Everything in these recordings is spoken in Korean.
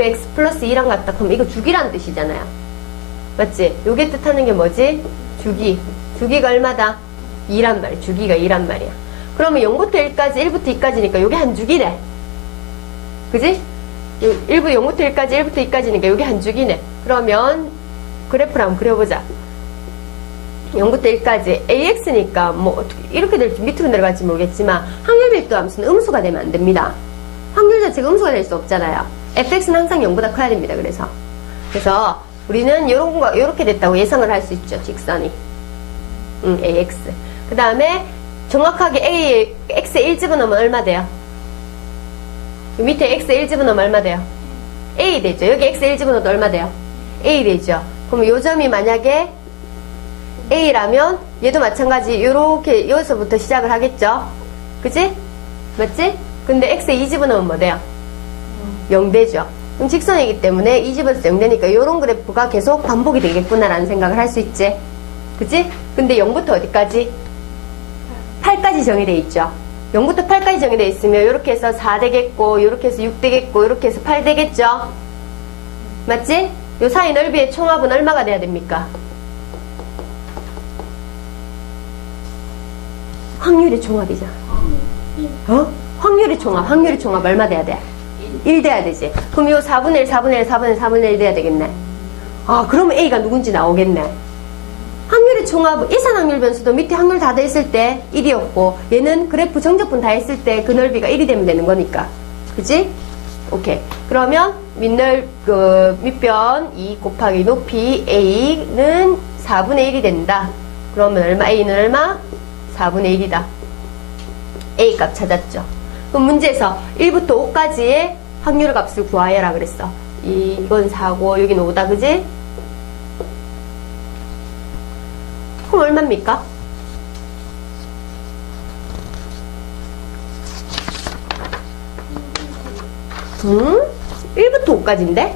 fx 플러스 2랑 같다. 그럼 이거 주기란 뜻이잖아요. 맞지? 요게 뜻하는 게 뭐지? 주기. 주기가 얼마다? 2란 말. 주기가 2란 말이야. 그러면 0부터 1까지, 1부터 2까지니까 요게 한 주기네. 그지? 0부터 1까지, 1부터 2까지니까 요게 한 주기네. 그러면 그래프를 한번 그려보자. 0부터 1까지 AX니까 뭐 어떻게 이렇게 될지 밑으로 내려갈지 모르겠지만 확률 밀도 함수는 음수가 되면 안 됩니다. 확률 자체가 음수가 될 수 없잖아요. fx는 항상 0보다 커야 됩니다. 그래서 우리는 요런 거 요렇게 됐다고 예상을 할 수 있죠. 직선이 AX. 그 다음에 정확하게 x에 1 집어넣으면 얼마 돼요? 밑에 x에 1 집어넣으면 얼마 돼요? a 되죠. 여기 x에 1 집어넣어도 얼마 돼요? a 되죠. 그럼 요 점이 만약에 A라면 얘도 마찬가지 요렇게 여기서부터 시작을 하겠죠. 그치? 맞지? 근데 X에 2 집어넣으면 뭐 돼요? 0 되죠. 그럼 직선이기 때문에 2 집어서 0 되니까 요런 그래프가 계속 반복이 되겠구나 라는 생각을 할 수 있지. 그치? 근데 0부터 어디까지? 8까지 정의되어 있죠. 0부터 8까지 정의되어 있으면 요렇게 해서 4 되겠고 요렇게 해서 6 되겠고 요렇게 해서 8 되겠죠. 맞지? 요 사이 넓이의 총합은 얼마가 돼야 됩니까? 확률의 총합이잖아. 확률의 총합 얼마 돼야 돼? 1 돼야 되지. 그럼 요 4분의 1, 4분의 1, 4분의 1, 4분의 1 돼야 되겠네. 그러면 A가 누군지 나오겠네. 확률의 총합, 일산확률 변수도 밑에 확률 다 돼 있을 때 1이었고, 얘는 그래프 정적분 다 했을 때 그 넓이가 1이 되면 되는 거니까. 그치? 오케이. 그러면 밑변 2 곱하기 높이 A는 4분의 1이 된다. 그러면 얼마? A는 얼마? 4분의 1이다. A 값 찾았죠. 그럼 문제에서 1부터 5까지의 확률 값을 구하여라 그랬어. 이건 4고 여기는 5다. 그지? 그럼 얼마입니까? 응? 1부터 5까지인데?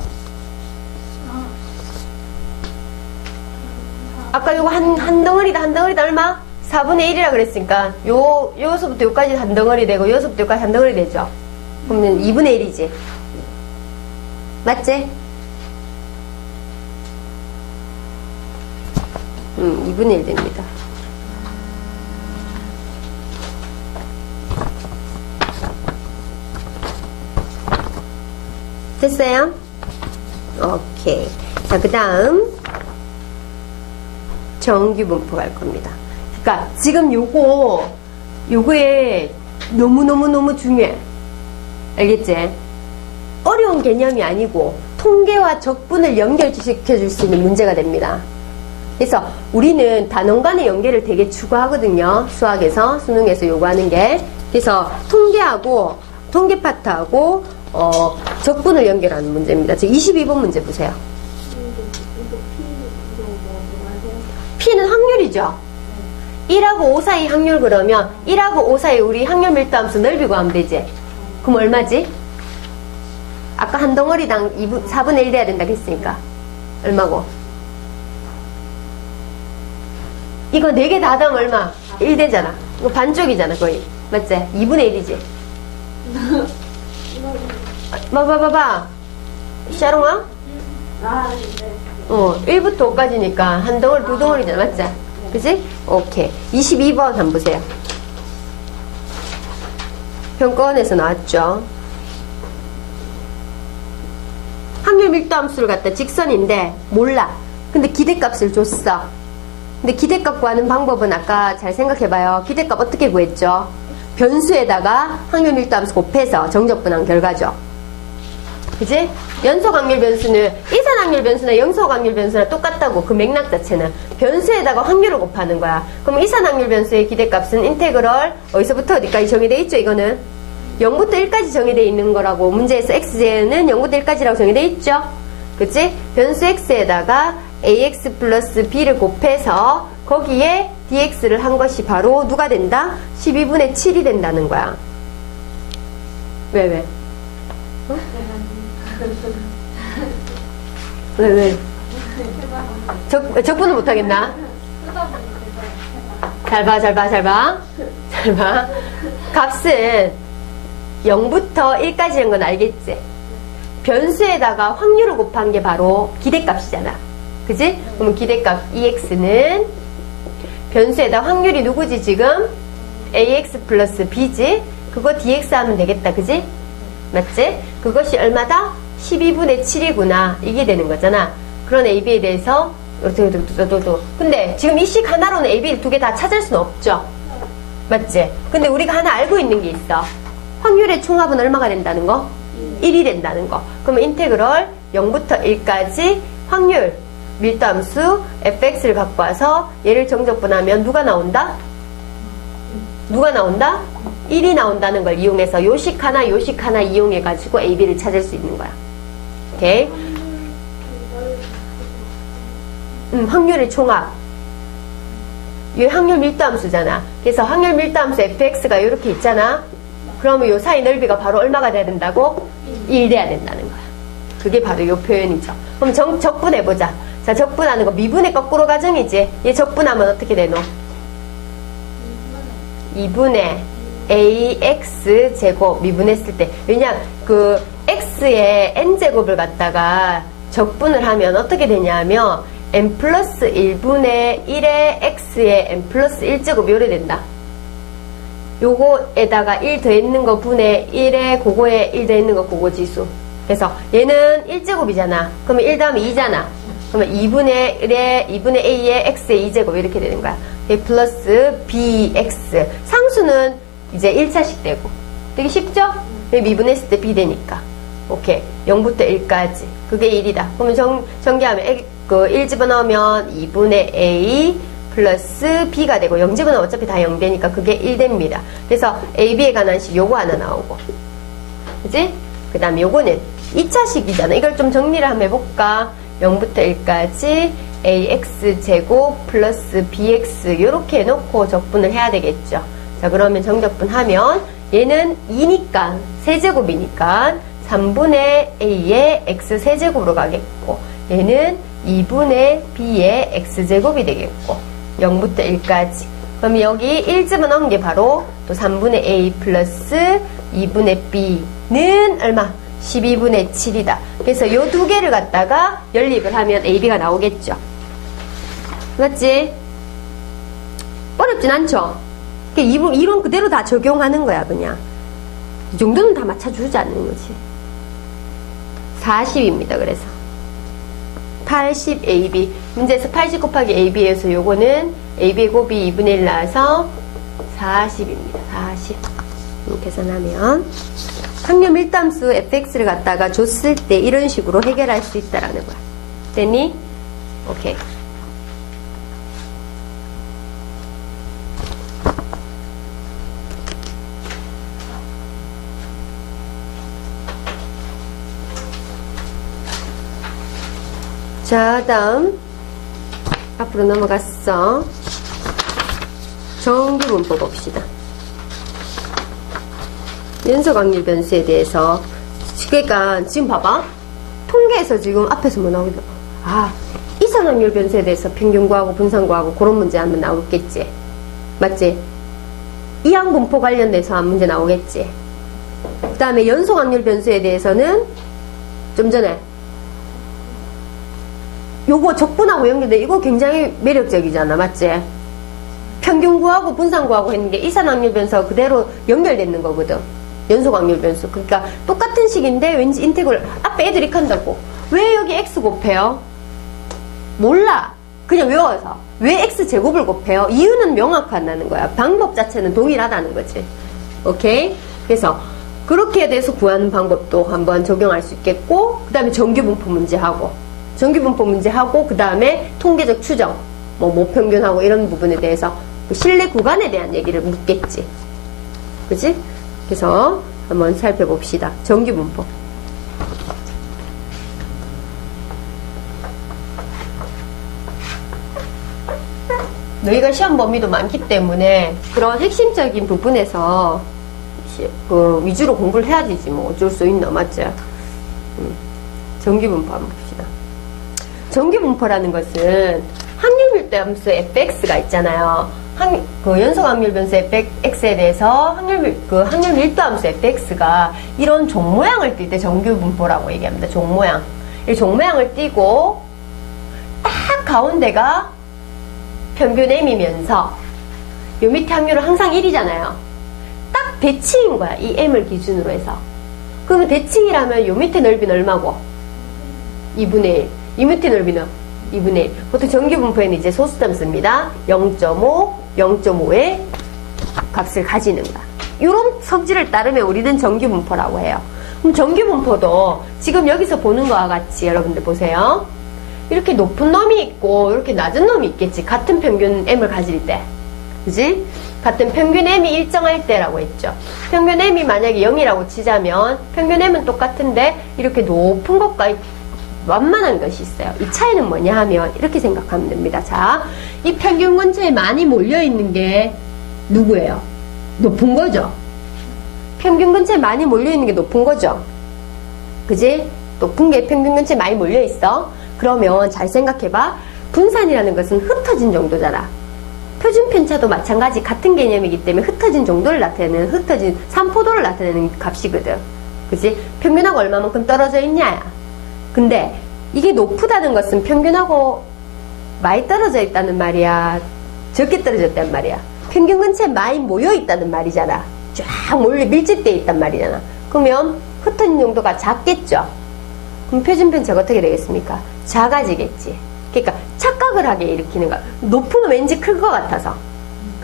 아까 요거 한 덩어리다. 한 덩어리다 얼마? 4분의 1이라 그랬으니까 요서부터 요까지 한 덩어리 되고 요서부터 요까지 한 덩어리 되죠. 그러면 2분의 1이지. 맞지? 2분의 1 됩니다. 됐어요? 오케이. 자, 그 다음 정규 분포 갈 겁니다. 그러니까 지금 요거에 너무너무 중요해. 알겠지? 어려운 개념이 아니고 통계와 적분을 연결시켜줄 수 있는 문제가 됩니다. 그래서 우리는 단원 간의 연계를 되게 추구하거든요. 수학에서, 수능에서 요구하는 게. 그래서 통계 파트하고 적분을 연결하는 문제입니다. 저 22번 문제 보세요. P는 확률이죠. 1하고 5 사이 확률 그러면 1하고 5 사이 우리 확률 밀도 함수 넓이 구하면 되지. 그럼 얼마지? 아까 한 덩어리당 4분의 1 돼야 된다고 했으니까 얼마고? 이거 4개 다 더하면 얼마? 1 되잖아. 이거 반쪽이잖아 거의. 맞지? 2분의 1이지. 봐봐 샤롱아? 1부터 5까지니까 한 덩어리 두 덩어리잖아. 맞지? 그치? 오케이. 22번 한번 보세요. 평가원에서 나왔죠. 확률 밀도 함수를 갖다 직선인데 몰라. 근데 기대값을 줬어. 근데 기대값 구하는 방법은 아까 잘 생각해봐요. 기대값 어떻게 구했죠? 변수에다가 확률 밀도 함수 곱해서 정적분한 결과죠. 그지? 연속확률 변수는 이산확률 변수나 영속확률 변수나 똑같다고. 그 맥락 자체는 변수에다가 확률을 곱하는 거야. 그럼 이산확률 변수의 기대값은 인테그럴 어디서부터 어디까지 정의되어 있죠? 이거는 0부터 1까지 정의되어 있는 거라고. 문제에서 x제는 0부터 1까지라고 정의되어 있죠? 그치? 변수 x에다가 ax 플러스 b를 곱해서 거기에 dx를 한 것이 바로 누가 된다? 12분의 7이 된다는 거야. 왜? 어? 왜? 적분을 못하겠나? 잘 봐. 값은 0부터 1까지인 건 알겠지? 변수에다가 확률을 곱한 게 바로 기대값이잖아. 그지? 그러면 기대값 EX는 변수에다 확률이 누구지 지금? AX 플러스 B지? 그거 DX 하면 되겠다. 그지? 맞지? 그것이 얼마다? 12분의 7이구나. 이게 되는 거잖아. 그런 AB에 대해서 근데 지금 이 식 하나로는 AB를 두 개 다 찾을 수는 없죠. 맞지? 근데 우리가 하나 알고 있는 게 있어. 확률의 총합은 얼마가 된다는 거? 1이 된다는 거. 그러면 인테그럴 0부터 1까지 확률 밀도함수 fx를 갖고 와서 얘를 정적분하면 누가 나온다? 누가 나온다? 1이 나온다는 걸 이용해서 요식 하나 이용해 가지고 AB를 찾을 수 있는 거야. 오케이? 확률의 총합. 이 확률 밀도함수잖아. 그래서 확률 밀도함수 fx가 이렇게 있잖아. 그러면 요 사이 넓이가 바로 얼마가 돼야 된다고? 1 돼야 된다는 거야. 그게 바로 요 표현이죠. 그럼 적분해보자. 자, 적분하는 거 미분의 거꾸로 가정이지. 얘 적분하면 어떻게 되노? 2분의 ax 제곱 미분했을 때. 왜냐, 그 x의 n제곱을 갖다가 적분을 하면 어떻게 되냐면 n 플러스 1분의 1의 x의 n 플러스 1제곱 요래 된다. 요거에다가 1 더있는 거 분의 1에 그거에 1 더있는 거 그거 지수. 그래서 얘는 1제곱이잖아. 그러면 1 더하면 2잖아. 그러면 2분의 1에 2분의 a의 x의 2제곱 이렇게 되는 거야. 플러스 bx. 상수는 이제 1차식 되고. 되게 쉽죠? 미분했을 때 b 되니까. 오케이. 0부터 1까지. 그게 1이다. 그러면 전개하면 그 1 집어넣으면 2분의 a 플러스 b가 되고 0 집어넣으면 어차피 다 0 되니까 그게 1 됩니다. 그래서 ab에 관한 식 요거 하나 나오고. 그지? 그 다음에 요거는 2차식이잖아. 이걸 좀 정리를 한번 해볼까? 0부터 1까지 ax제곱 플러스 bx 요렇게 해놓고 적분을 해야 되겠죠. 자, 그러면 정적분하면 얘는 2니까 세제곱이니까 3분의 a의 x 세제곱으로 가겠고 얘는 2분의 b의 x제곱이 되겠고 0부터 1까지. 그럼 여기 1 집어넣은 게 바로 또 3분의 a 플러스 2분의 b는 얼마? 12분의 7이다. 그래서 요 두 개를 갖다가 연립을 하면 ab가 나오겠죠. 맞지? 어렵진 않죠? 이론 그대로 다 적용하는 거야, 그냥. 이 정도는 다 맞춰주자는 거지. 40입니다, 그래서. 80 AB. 문제에서 80 곱하기 AB에서 요거는 AB의 곱이 2분의 1 나와서 40입니다. 40. 계산하면. 확률 밀도함수 fx를 갖다가 줬을 때 이런 식으로 해결할 수 있다라는 거야. 됐니? 오케이. 자, 다음 앞으로 넘어갔어. 정규분법 봅시다. 연소각률 변수에 대해서. 그러니까 지금 봐봐. 통계에서 지금 앞에서 뭐 나오겠다. 이상확률 변수에 대해서 평균 구하고 분산 구하고 그런 문제 한번 나오겠지. 맞지? 이항분포 관련돼서 한 문제 나오겠지. 그 다음에 연소각률 변수에 대해서는 좀 전에 요거 적분하고 연결돼. 이거 굉장히 매력적이잖아. 맞지? 평균 구하고 분산 구하고 했는데 이산확률 변수가 그대로 연결되는 거거든. 연소각률 변수. 그러니까 똑같은 식인데 왠지 인테그럴 앞에 애들이 한다고. 왜 여기 x 곱해요? 몰라. 그냥 외워서. 왜 x 제곱을 곱해요? 이유는 명확하다는 거야. 방법 자체는 동일하다는 거지. 오케이? 그래서 그렇게 돼서 구하는 방법도 한번 적용할 수 있겠고, 그 다음에 정규분포 문제하고, 그 다음에 통계적 추정, 모평균하고 이런 부분에 대해서 그 실내 구간에 대한 얘기를 묻겠지. 그치? 그래서 한번 살펴봅시다. 정규분포. 너희가 시험 범위도 많기 때문에 그런 핵심적인 부분에서 그 위주로 공부를 해야 되지. 뭐 어쩔 수 있나. 맞지? 정규분포 한번 봅시다. 정규분포라는 것은 확률 밀도함수 fx가 있잖아요. 그 연속 확률 변수 fx에 대해서 확률 밀도 함수 fx가 이런 종 모양을 띌 때 정규 분포라고 얘기합니다. 종 모양. 이 종 모양을 띄고 딱 가운데가 평균 m이면서 요 밑에 확률은 항상 1이잖아요. 딱 대칭인 거야. 이 m을 기준으로 해서. 그러면 대칭이라면 요 밑에 넓이는 얼마고? 2분의 1. 이 밑에 넓이는 2분의 1. 보통 정규 분포에는 이제 소수점 씁니다. 0.5, 0.5의 값을 가지는 거야. 이런 성질을 따르면 우리는 정규 분포라고 해요. 그럼 정규 분포도 지금 여기서 보는 거와 같이 여러분들 보세요. 이렇게 높은 놈이 있고 이렇게 낮은 놈이 있겠지. 같은 평균 m을 가질 때. 그지? 같은 평균 m이 일정할 때라고 했죠. 평균 m이 만약에 0이라고 치자면 평균 m은 똑같은데 이렇게 높은 것과 완만한 것이 있어요. 이 차이는 뭐냐 하면 이렇게 생각하면 됩니다. 자, 이 평균 근처에 많이 몰려있는 게 누구예요? 높은 거죠. 평균 근처에 많이 몰려있는 게 높은 거죠. 그지? 높은 게 평균 근처에 많이 몰려있어. 그러면 잘 생각해봐. 분산이라는 것은 흩어진 정도잖아. 표준 편차도 마찬가지 같은 개념이기 때문에 흩어진 정도를 나타내는, 흩어진 산포도를 나타내는 값이거든. 그지? 평균하고 얼마만큼 떨어져 있냐야. 근데 이게 높다는 것은 평균하고 많이 떨어져 있다는 말이야, 적게 떨어졌단 말이야. 평균 근처에 많이 모여 있다는 말이잖아. 쫙 몰려 밀집되어 있단 말이잖아. 그러면 흩어진 정도가 작겠죠. 그럼 표준 편차가 어떻게 되겠습니까? 작아지겠지. 그러니까 착각을 하게 일으키는 거야. 높으면 왠지 클 것 같아서.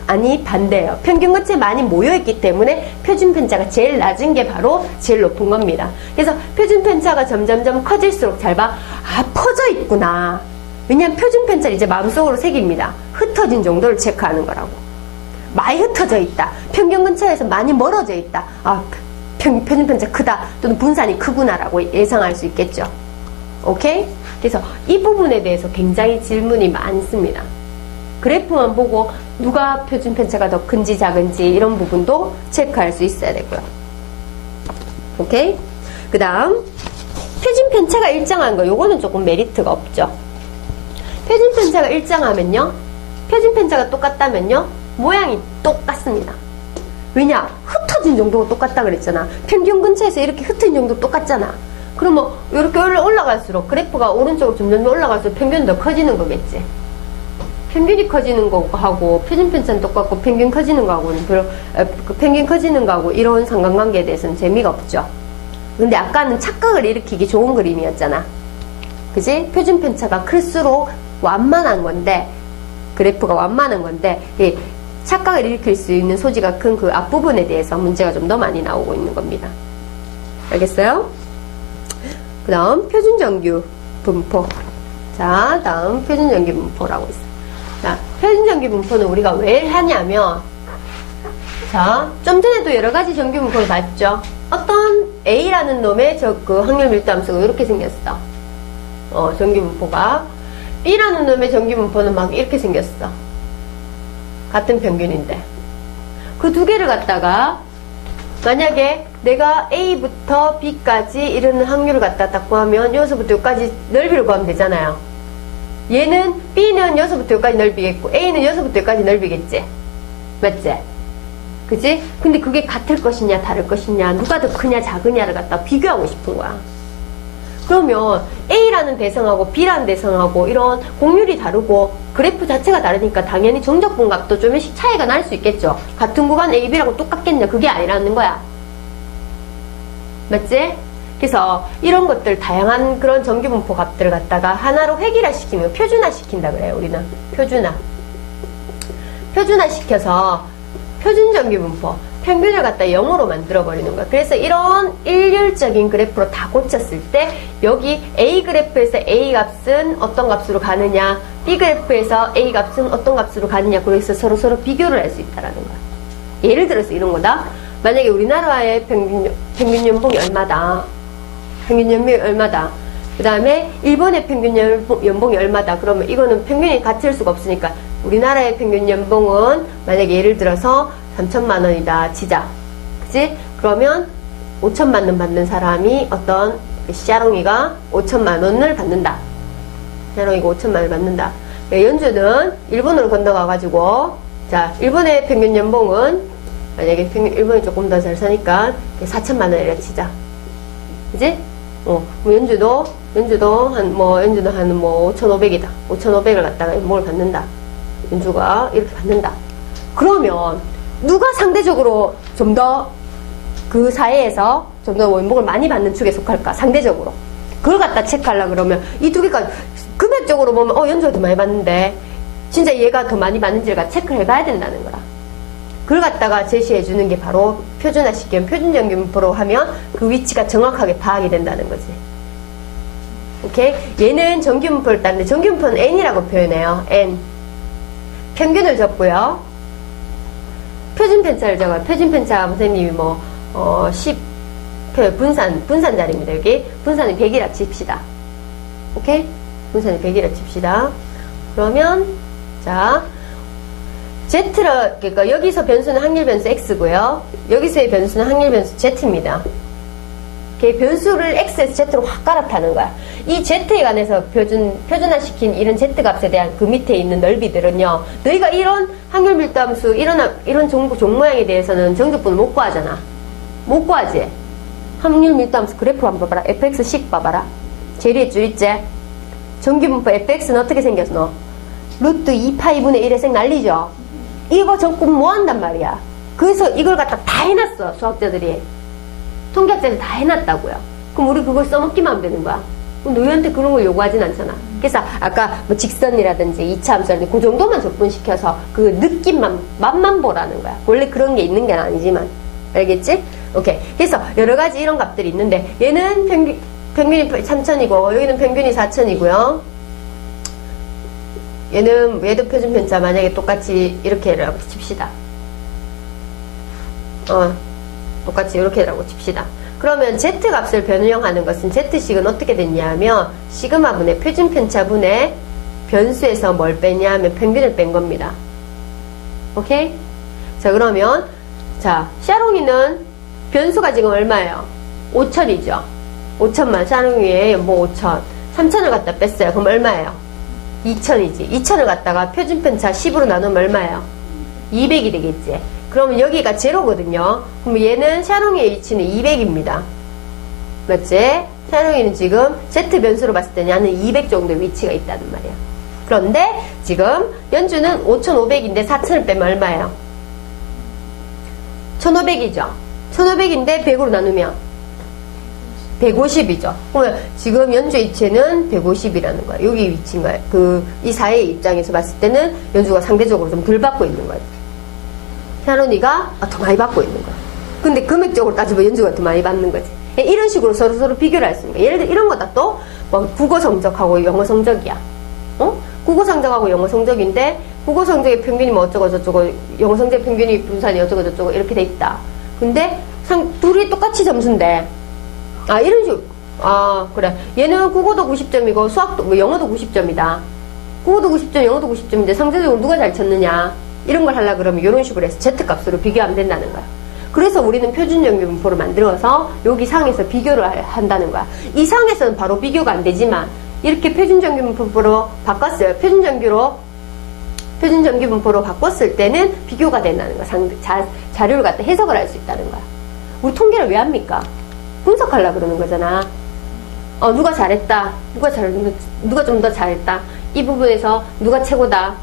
아니, 반대예요. 평균 근처에 많이 모여있기 때문에 표준 편차가 제일 낮은 게 바로 제일 높은 겁니다. 그래서 표준 편차가 점점점 커질수록 잘 봐. 아, 퍼져 있구나. 왜냐면 표준 편차를 이제 마음속으로 새깁니다. 흩어진 정도를 체크하는 거라고. 많이 흩어져 있다. 평균 근처에서 많이 멀어져 있다. 아, 표준 편차 크다. 또는 분산이 크구나라고 예상할 수 있겠죠. 오케이? 그래서 이 부분에 대해서 굉장히 질문이 많습니다. 그래프만 보고 누가 표준 편차가 더 큰지 작은지 이런 부분도 체크할 수 있어야 되고요. 오케이? 그 다음 표준 편차가 일정한 거, 요거는 조금 메리트가 없죠. 표준 편차가 일정하면요, 표준 편차가 똑같다면요, 모양이 똑같습니다. 왜냐? 흩어진 정도가 똑같다 그랬잖아. 평균 근처에서 이렇게 흩어진 정도 똑같잖아. 그러면 이렇게 올라갈수록, 그래프가 오른쪽으로 점점 올라갈수록 평균이 더 커지는 거겠지. 평균이 커지는 거하고 표준 편차는 똑같고 평균 커지는 거하고는 평균 커지는 거하고 이런 상관관계에 대해서는 재미가 없죠. 근데 아까는 착각을 일으키기 좋은 그림이었잖아. 그지? 표준 편차가 클수록 완만한 건데, 그래프가 완만한 건데, 착각을 일으킬 수 있는 소지가 큰 그 앞부분에 대해서 문제가 좀 더 많이 나오고 있는 겁니다. 알겠어요? 그 다음 표준정규 분포. 자, 다음 표준정규 분포라고 있어요. 자, 표준정규 분포는 우리가 왜 하냐면, 자, 좀 전에도 여러 가지 정규 분포를 봤죠. 어떤 A라는 놈의 그 확률 밀도 함수가 이렇게 생겼어. 정규 분포가. B라는 놈의 정규 분포는 막 이렇게 생겼어. 같은 평균인데. 그 두 개를 갖다가 만약에 내가 A부터 B까지 이르는 확률을 갖다 딱 구하면 여기서부터 여기까지 넓이를 구하면 되잖아요. 얘는 B는 여기서부터 여기까지 넓이겠고 A는 여기서부터 여기까지 넓이겠지. 맞지? 그치? 근데 그게 같을 것이냐 다를 것이냐, 누가 더 크냐 작으냐를 갖다 비교하고 싶은 거야. 그러면 A라는 대상하고 B라는 대상하고 이런 공률이 다르고 그래프 자체가 다르니까 당연히 정적분 값도 조금씩 차이가 날 수 있겠죠. 같은 구간 A, B라고 똑같겠냐? 그게 아니라는 거야. 맞지? 그래서 이런 것들, 다양한 그런 정규분포 값들을 갖다가 하나로 획일화시키는, 표준화시킨다 그래요. 우리는 표준화시켜서 표준정규분포, 평균을 갖다 0으로 만들어버리는 거야. 그래서 이런 일률적인 그래프로 다 고쳤을 때 여기 A 그래프에서 A 값은 어떤 값으로 가느냐, B 그래프에서 A 값은 어떤 값으로 가느냐, 그래서 서로 비교를 할 수 있다는 거야. 예를 들어서 이런 거다. 만약에 우리나라의 평균 연봉이 얼마다, 평균 연봉이 얼마다, 그 다음에 일본의 평균 연봉이 얼마다. 그러면 이거는 평균이 같을 수가 없으니까 우리나라의 평균 연봉은 만약에 예를 들어서 3천만 원이다 치자. 그치? 그러면 5천만 원 받는 사람이 어떤 시아롱이가 5천만 원을 받는다. 시아롱이가 5천만 원을 받는다. 연주는 일본으로 건너가가지고 자, 일본의 평균 연봉은, 만약에 일본이 조금 더 잘 사니까 4천만 원이라 치자. 그지? 뭐 연주도 한 5,500이다. 5,500을 갖다가 뭘 받는다. 연주가 이렇게 받는다. 그러면 누가 상대적으로 좀 더 그 사회에서 좀 더 연봉을 많이 받는 축에 속할까? 상대적으로. 그걸 갖다 체크하려고 그러면 이 두 개가 금액적으로 보면 연주가 더 많이 받는데 진짜 얘가 더 많이 받는지를 갖다 체크를 해봐야 된다는 거라. 그걸 갖다가 제시해 주는 게 바로 표준화시키면 표준정규분포로 하면 그 위치가 정확하게 파악이 된다는 거지. 오케이? 얘는 정규분포를 따는데 정규분포는 n이라고 표현해요. n. 평균을 적고요. 표준편차를 적어요. 표준편차 선생님이 10 분산 자리입니다. 여기 분산이 100이라 칩시다. 오케이? 분산이 100이라 칩시다. 그러면 자 Z를, 그러니까 여기서 변수는 확률 변수 X고요. 여기서의 변수는 확률 변수 Z입니다. 이렇게 변수를 X에서 Z로 확 갈아타는 거야. 이 Z에 관해서 표준화시킨 이런 Z 값에 대한 그 밑에 있는 넓이들은요, 너희가 이런 확률 밀도함수, 이런 종 모양에 대해서는 정적분을 못 구하잖아. 못 구하지? 확률 밀도함수 그래프 한번 봐봐라. fx식 봐봐라. 제일 위에 줄 있지? 정규분포 fx는 어떻게 생겼어, 너? 루트 2파이분의 1의 생 날리죠? 이거 전부 뭐 한단 말이야. 그래서 이걸 갖다 다 해놨어, 수학자들이. 통계학자들이 다 해놨다고요. 그럼 우리 그걸 써먹기만 하면 되는 거야. 그럼 너희한테 그런 걸 요구하진 않잖아. 그래서 아까 뭐 직선이라든지 2차 함수라든지 그 정도만 적분시켜서 그 느낌만, 맛만 보라는 거야. 원래 그런 게 있는 게 아니지만. 알겠지? 오케이. 그래서 여러 가지 이런 값들이 있는데, 얘는 평균이 3,000이고, 여기는 평균이 4,000이고요. 얘도 표준편차 만약에 똑같이 이렇게라고 칩시다. 똑같이 이렇게라고 칩시다. 그러면 Z값을 변형하는 것은 Z식은 어떻게 됐냐 하면 시그마분의 표준편차분의 변수에서 뭘 뺐냐 하면 평균을 뺀 겁니다. 오케이? 자, 그러면 자, 샤롱이는 변수가 지금 얼마예요? 5천이죠. 5천만. 샤롱이의 연봉 5천. 3천을 갖다 뺐어요. 그럼 얼마예요? 2천이지. 2천을 갖다가 표준편차 10으로 나누면 얼마예요? 200이 되겠지. 그러면 여기가 제로거든요. 그럼 얘는 샤롱이의 위치는 200입니다. 맞지? 샤롱이는 지금 Z 변수로 봤을 때 얘는 200 정도의 위치가 있다는 말이야. 그런데 지금 연주는 5,500인데 4천을 빼면 얼마예요? 1,500이죠. 1,500인데 100으로 나누면 150이죠. 그러면 지금 연주 위치는 150이라는 거야. 여기 위치인 거야. 이 사회의 입장에서 봤을 때는 연주가 상대적으로 좀 덜 받고 있는 거야. 샤론이가 더 많이 받고 있는 거야. 근데 금액적으로 따지면 연주가 더 많이 받는 거지. 이런 식으로 서로 비교를 할 수 있는 거야. 예를 들어 이런 거다 또 국어 성적하고 영어 성적이야. 국어 성적하고 영어 성적인데 국어 성적의 평균이 뭐 어쩌고 저쩌고, 영어 성적의 평균이 분산이 어쩌고 저쩌고 이렇게 돼 있다. 근데 둘이 똑같이 점수인데, 이런 식으로. 그래. 얘는 국어도 90점이고 수학도, 영어도 90점이다. 국어도 90점, 영어도 90점인데 상대적으로 누가 잘 쳤느냐, 이런 걸 하려고 그러면 이런 식으로 해서 Z값으로 비교하면 된다는 거야. 그래서 우리는 표준정규분포를 만들어서 여기 상에서 비교를 한다는 거야. 이 상에서는 바로 비교가 안 되지만 이렇게 표준정규분포로 바꿨어요. 표준정규분포로 바꿨을 때는 비교가 된다는 거야. 자료를 갖다 해석을 할 수 있다는 거야. 우리 통계를 왜 합니까? 분석하려고 그러는 거잖아. 누가 잘했다. 누가 좀 더 잘했다. 이 부분에서 누가 최고다.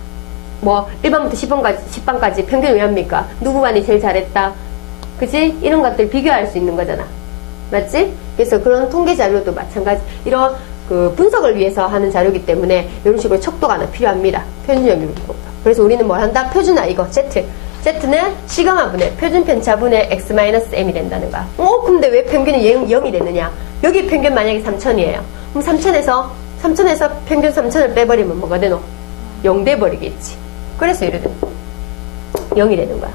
뭐 1번부터 10번까지 평균을 왜 합니까? 누구 반이 제일 잘했다. 그치? 이런 것들 비교할 수 있는 거잖아. 맞지? 그래서 그런 통계 자료도 마찬가지. 이런 그 분석을 위해서 하는 자료이기 때문에 이런 식으로 척도가 하나 필요합니다. 표준정규분포. 그래서 우리는 뭘 한다? 표준화 이거 Z. Z는 시그마분의 표준편차분의 X-M이 된다는 거야. 근데 왜 평균이 0이 되느냐? 여기 평균 만약에 3,000이에요. 그럼 3,000에서 평균 3,000을 빼버리면 뭐가 되노? 0 돼버리겠지. 그래서 이래 되는 거야. 0이 되는 거야.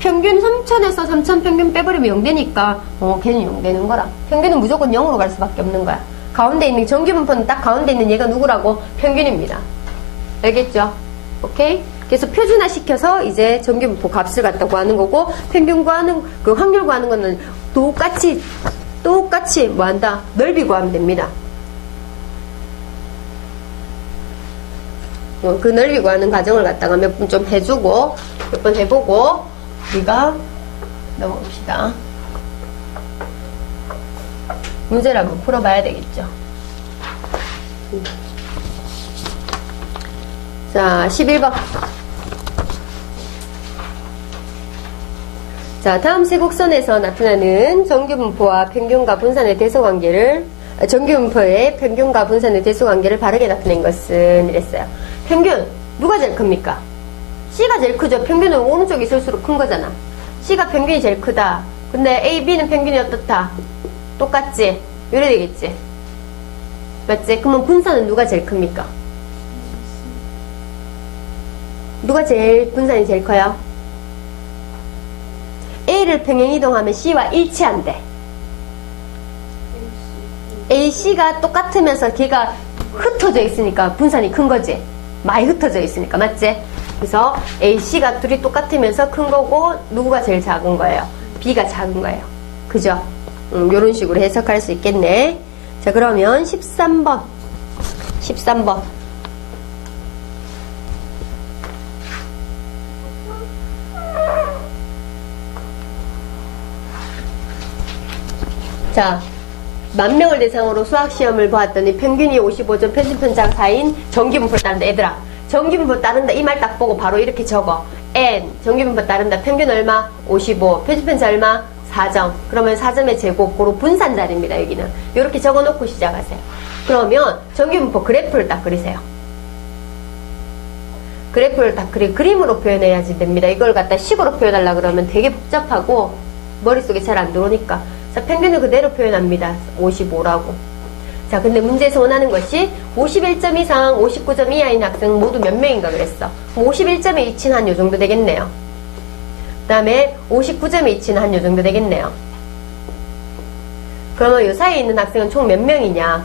평균 3,000에서 3,000 평균 빼버리면 0 되니까 걔는 0 되는 거라. 평균은 무조건 0으로 갈 수밖에 없는 거야. 가운데 있는 정규분포는 딱 가운데 있는 얘가 누구라고? 평균입니다. 알겠죠? 오케이? 그래서 표준화 시켜서 이제 정규분포 값을 갖다 구하는 거고, 평균 구하는, 그 확률 구하는 거는 똑같이 뭐 한다? 넓이 구하면 됩니다. 그 넓이 구하는 과정을 갖다가 몇 분 좀 해주고, 몇 번 해보고, 우리가 넘어갑시다. 문제를 한번 풀어봐야 되겠죠. 자, 11번. 자, 다음 세 곡선에서 나타나는 정규분포와 평균과 분산의 대소관계를, 정규분포의 평균과 분산의 대소관계를 바르게 나타낸 것은 이랬어요. 평균, 누가 제일 큽니까? C가 제일 크죠. 평균은 오른쪽이 있을수록 큰 거잖아. C가 평균이 제일 크다. 근데 A, B는 평균이 어떻다? 똑같지? 이래 되겠지? 맞지? 그러면 분산은 누가 제일 큽니까? 누가 제일, 분산이 제일 커요? A를 평행이동하면 C와 일치한대. A, C가 똑같으면서 걔가 흩어져 있으니까 분산이 큰 거지. 많이 흩어져 있으니까, 맞지? 그래서 A, C가 둘이 똑같으면서 큰 거고, 누구가 제일 작은 거예요? B가 작은 거예요. 그죠? 요런 식으로 해석할 수 있겠네. 자, 그러면 13번. 13번. 자, 10,000명을 대상으로 수학시험을 보았더니 평균이 55점, 편집편차 4인 정규분포 따른다. 얘들아, 정규분포 따른다 이 말 딱 보고 바로 이렇게 적어. N, 정규분포 따른다. 평균 얼마? 55. 편집편차 얼마? 4점. 그러면 4점의 제곱, 고로 분산자리입니다. 여기는. 이렇게 적어놓고 시작하세요. 그러면 정규분포 그래프를 딱 그리세요. 그래프를 딱 그림으로 표현해야지 됩니다. 이걸 갖다 식으로 표현하려고 그러면 되게 복잡하고 머릿속에 잘 안 들어오니까. 자, 평균을 그대로 표현합니다. 55라고. 자, 근데 문제에서 원하는 것이 51점 이상 59점 이하인 학생 모두 몇 명인가 그랬어. 51점에 이치는 한 요 정도 되겠네요. 그 다음에 59점에 이치는 한 요 정도 되겠네요. 그러면 요 사이에 있는 학생은 총 몇 명이냐?